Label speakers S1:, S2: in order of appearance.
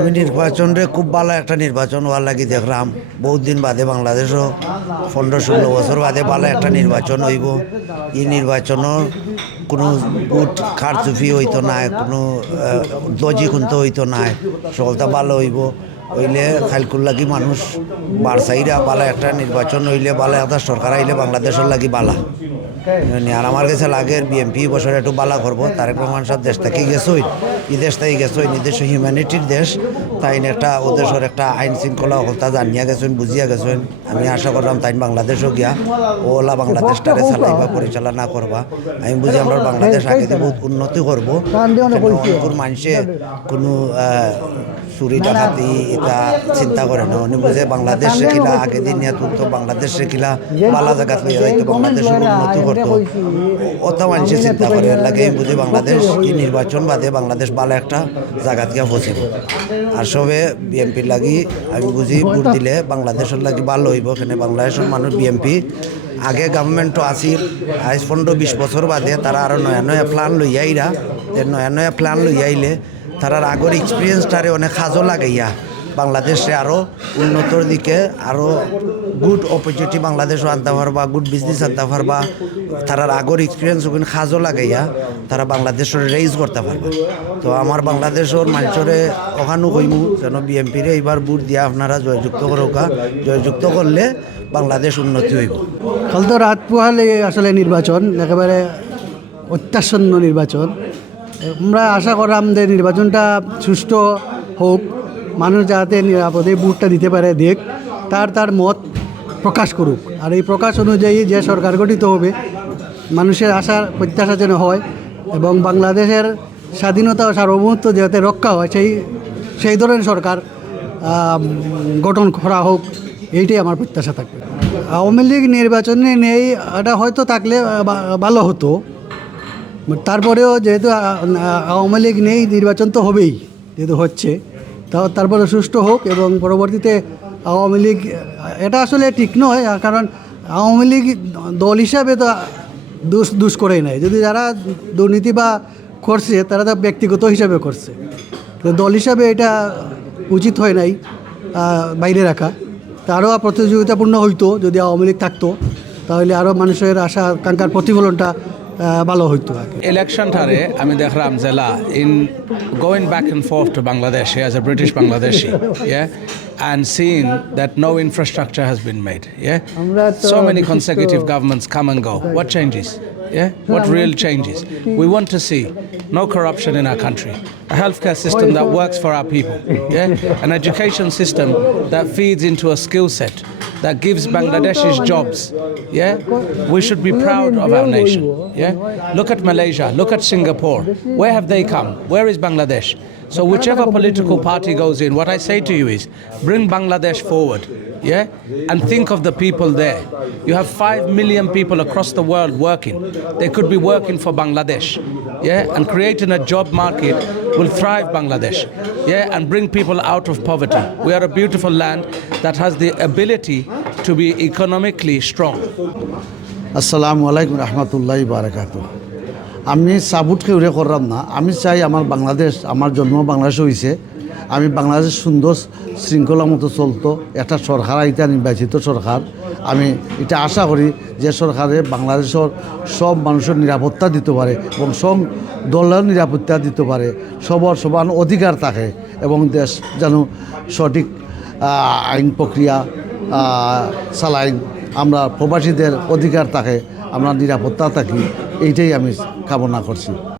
S1: আমি নির্বাচনরে খুব ভালো একটা নির্বাচন হওয়ার লাগি দেখলাম। বহুত দিন বাদে বাংলাদেশও পনেরো ষোলো বছর বাদে ভালো একটা নির্বাচন হইব। এই নির্বাচনের কোনো বুট খারচুফি হইতো নাই কোনো দজি খুনতে হইতো নাই সকলটা ভালো হইব। হইলে খাইলকুল লাগি মানুষ বারসাইরা বালা একটা নির্বাচন হইলে বালা একটা সরকার আইলে বাংলাদেশের লাগি বালা। আর আমার কাছে লাগে বিএমপি বছর একটু বালা করব, তারেক রহমান সাহেব দেশ থেকে গেছই, এই দেশ থেকে গেছই, নিজস্ব হিউম্যানিটির দেশ। তাই একটা ওদেশের একটা আইন শৃঙ্খলা হতা জানিয়া গেছেন বুঝিয়া গেছেন। আমি আশা করলাম তাই বাংলাদেশও গিয়া ওলা বাংলাদেশটারে চালাইবা পরিচালনা করবা আমি বুঝি আমরা বাংলাদেশ আগে বহুত উন্নতি করব। মানুষে কোনো চুরি, ডাকাতি, এটা চিন্তা করে না। উনি বুঝে বাংলাদেশ রেখিলা আগে দিন নিয়ে তুলতো, বাংলাদেশ রেখিলা বালা জায়গাত লইয়া যাইতো, বাংলাদেশের উন্নতি করতো। অত মানুষে চিন্তা করে লাগে বুঝি বাংলাদেশ নির্বাচন বাদে বাংলাদেশ ভালো একটা জায়গাত গিয়া পৌঁছিব আর সবে বিএমপি লাগি আমি বুঝি ভোট দিলে বাংলাদেশের লাগি ভালো হইব এখানে বাংলাদেশের মানুষ বিএমপি। আগে গভর্নমেন্টও আছিল, আজ পনেরো বিশ বছর বাদে তারা আরও নয়া নয়া প্ল্যান লই আইরা, যে নয়া নয়া প্ল্যান লই আইলে তারার আগর এক্সপিরিয়েন্সটারে অনেক সাজো লাগাইয়া বাংলাদেশে আরও উন্নতর দিকে আরও গুড অপরচুনিটি বাংলাদেশও আনতে পারবা গুড বিজনেস আনতে পারবা। তারার আগর এক্সপিরিয়েন্স ওখানে সাজো লাগাইয়া তারা বাংলাদেশের রেইজ করতে পারবে। তো আমার বাংলাদেশের মানুষরে ওখানো কইমু, যেন বিএমপিরে এইবার বুট দিয়া আপনারা জয়যুক্ত করোকা জয়যুক্ত করলে বাংলাদেশ উন্নতি হইব।
S2: কাল তো রাত পোহালে আসলে নির্বাচন, একেবারে অত্যাসন্ন নির্বাচন। আমরা আশা করলাম যে নির্বাচনটা সুষ্ঠু হোক মানুষ যাতে নিরাপদে ভোটটা দিতে পারে, দেখ, তার তার মত প্রকাশ করুক। আর এই প্রকাশ অনুযায়ী যে সরকার গঠিত হবে, মানুষের আশার প্রত্যাশা যেন হয় এবং বাংলাদেশের স্বাধীনতা ও সার্বভৌমত্ব যাতে রক্ষা হয়, সেই সেই ধরনের সরকার গঠন করা হোক, এইটাই আমার প্রত্যাশা থাকবে। আওয়ামী লীগ নির্বাচনে নেই, এটা হয়তো থাকলে ভালো হতো। তারপরেও যেহেতু আওয়ামী লীগ নেই, নির্বাচন তো হবেই, যেহেতু হচ্ছে। তা তারপরে সুষ্ঠু হোক এবং পরবর্তীতে আওয়ামী লীগ, এটা আসলে ঠিক নয় কারণ আওয়ামী লীগ দল হিসাবে তো দুষ দুষ করেই নাই। যদি যারা দুর্নীতি বা করছে, তারা তো ব্যক্তিগত হিসাবে করছে। দল হিসাবে এটা উচিত হয় নাই বাইরে রাখা। তারও প্রতিযোগিতাপূর্ণ হইতো যদি আওয়ামী লীগ থাকতো, তাহলে আরও মানুষের আশা, আকাঙ্ক্ষার প্রতিফলনটা ভালো হইতো আর কি
S3: ইলেকশনটারে আমি দেখলাম জেলা in going back and forth to Bangladesh as a British Bangladeshi, yeah, and seeing that no infrastructure has been made, yeah.
S2: আমরা তো
S3: So many
S2: বিশিষ্ট-
S3: consecutive governments come and go. What changes? Yeah, what real changes? We want to see no corruption in our country, a healthcare system that works for our people, yeah, an education system that feeds into a skill set that gives Bangladeshis jobs, yeah. We should be proud of our nation, yeah. Look at Malaysia, look at Singapore. Where have they come? Where is Bangladesh? So whichever political party goes in, what I say to you is bring Bangladesh forward, yeah? And think of the people there. You have 5 million people across the world working. They could be working for Bangladesh, yeah? And creating a job market will thrive Bangladesh, yeah? And bring people out of poverty. We are a beautiful land that has the ability to be economically strong.
S4: আসসালামু আলাইকুম রহমতুল্লাহ বারাকাত আমি সাবুট খেউরে করলাম না আমি চাই আমার বাংলাদেশ আমার জন্ম বাংলাদেশে হয়েছে আমি বাংলাদেশ সুন্দর শৃঙ্খলা মতো চলতো। একটা সরকার এটা নির্বাচিত সরকার। আমি এটা আশা করি যে সরকারে বাংলাদেশের সব মানুষের নিরাপত্তা দিতে পারে এবং সব দলের নিরাপত্তা দিতে পারে। সবার সমান অধিকার থাকে এবং দেশ যেন সঠিক আইন প্রক্রিয়া আহ, চালাইন আমরা প্রবাসীদের অধিকার থাকে আমরা নিরাপত্তা থাকি এইটাই আমি কামনা করছি।